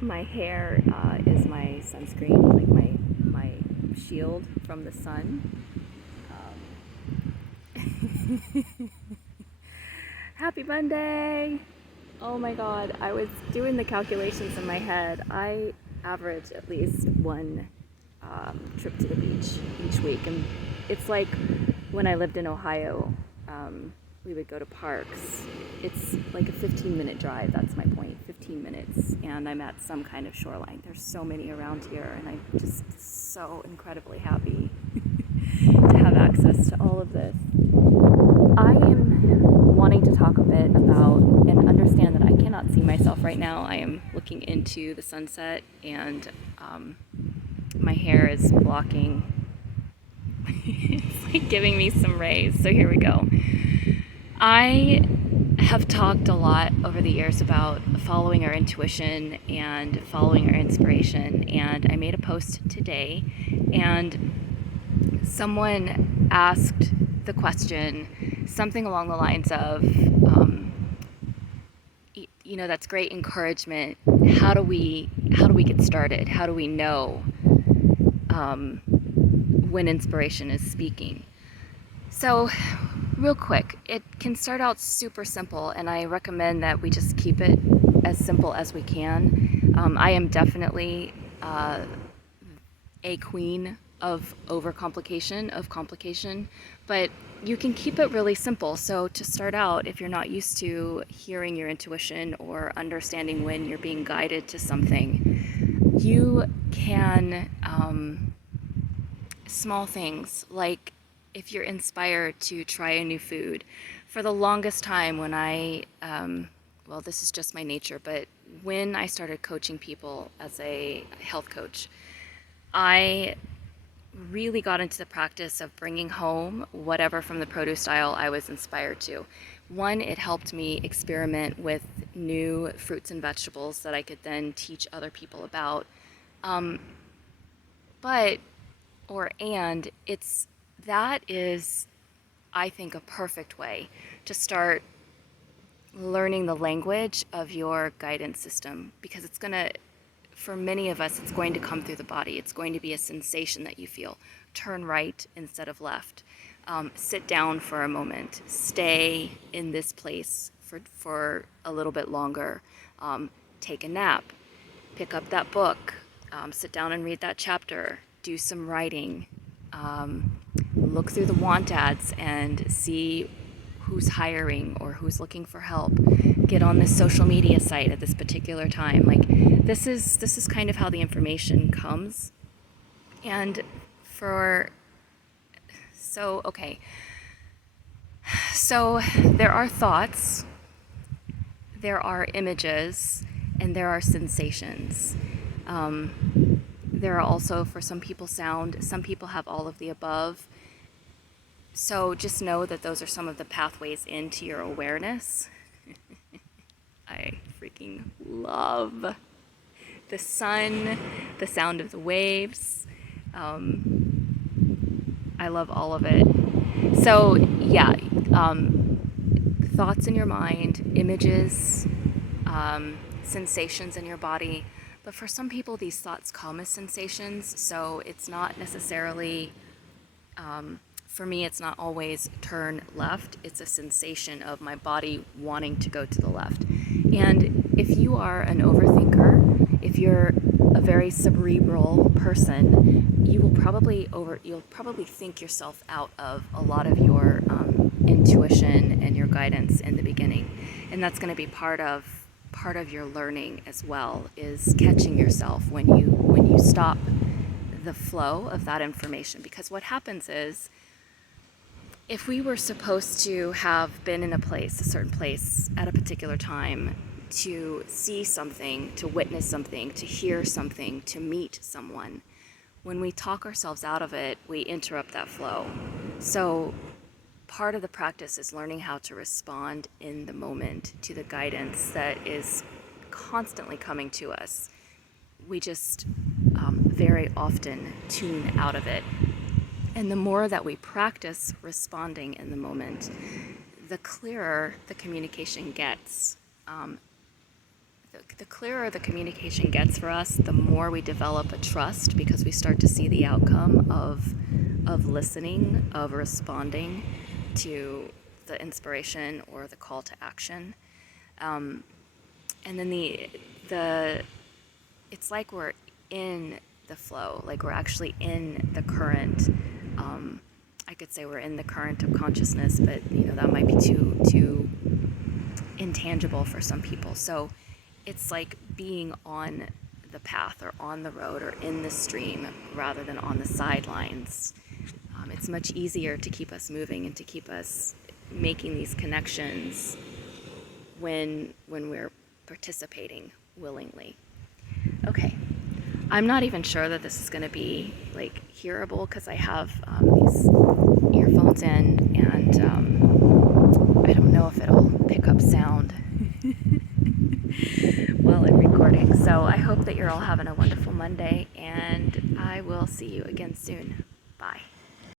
My hair is my sunscreen, like my shield from the sun. Happy Monday! Oh my god, I was doing the calculations in my head. I average at least one trip to the beach each week, and it's like when I lived in Ohio, we would go to parks. It's like a 15-minute drive, that's my point, 15 minutes, and I'm at some kind of shoreline. There's so many around here, and I'm just so incredibly happy to have access to all of this. I am wanting to talk a bit about and understand that I cannot see myself right now. I am looking into the sunset, and my hair is blocking. It's like giving me some rays. So here we go. I have talked a lot over the years about following our intuition and following our inspiration, and I made a post today, and someone asked the question, something along the lines of, that's great encouragement. How do we get started? How do we know when inspiration is speaking? So, real quick, it can start out super simple, and I recommend that we just keep it as simple as we can. I am definitely a queen of overcomplication, of complication, but you can keep it really simple. So to start out, if you're not used to hearing your intuition or understanding when you're being guided to something, you can, small things like if you're inspired to try a new food. For the longest time when well, this is just my nature, but when I started coaching people as a health coach, I really got into the practice of bringing home whatever from the produce aisle I was inspired to. One, it helped me experiment with new fruits and vegetables that I could then teach other people about. That is, I think, a perfect way to start learning the language of your guidance system, because it's going to, for many of us, it's going to come through the body. It's going to be a sensation that you feel. Turn right instead of left. Sit down for a moment. Stay in this place for a little bit longer. Take a nap. Pick up that book. Sit down and read that chapter. Do some writing. Look through the want ads and see who's hiring or who's looking for help. Get on this social media site at this particular time. Like, this is kind of how the information comes. And so there are thoughts, there are images, and there are sensations. There are also, for some people, sound. Some people have all of the above. So just know that those are some of the pathways into your awareness. I freaking love the sun, the sound of the waves. I love all of it. So yeah, thoughts in your mind, images, sensations in your body. But for some people, these thoughts come as sensations, so it's not necessarily, for me, it's not always turn left. It's a sensation of my body wanting to go to the left. And if you are an overthinker, if you're a very cerebral person, you'll probably think yourself out of a lot of your intuition and your guidance in the beginning. And that's going to be part of your learning as well, is catching yourself when you stop the flow of that information. Because what happens is, if we were supposed to have been in a certain place at a particular time, to see something, to witness something, to hear something, to meet someone, when we talk ourselves out of it, we interrupt that flow. So part of the practice is learning how to respond in the moment to the guidance that is constantly coming to us. We just very often tune out of it. And the more that we practice responding in the moment, the clearer the communication gets. the clearer the communication gets for us, the more we develop a trust, because we start to see the outcome of listening, of responding to the inspiration or the call to action. And then the it's like we're in the flow, like we're actually in the current. I could say we're in the current of consciousness, but that might be too intangible for some people. So it's like being on the path or on the road or in the stream rather than on the sidelines. It's much easier to keep us moving and to keep us making these connections when we're participating willingly. Okay, I'm not even sure that this is going to be like hearable because I have these earphones in, and I don't know if it'll pick up sound while I'm recording. So I hope that you're all having a wonderful Monday, and I will see you again soon. Bye.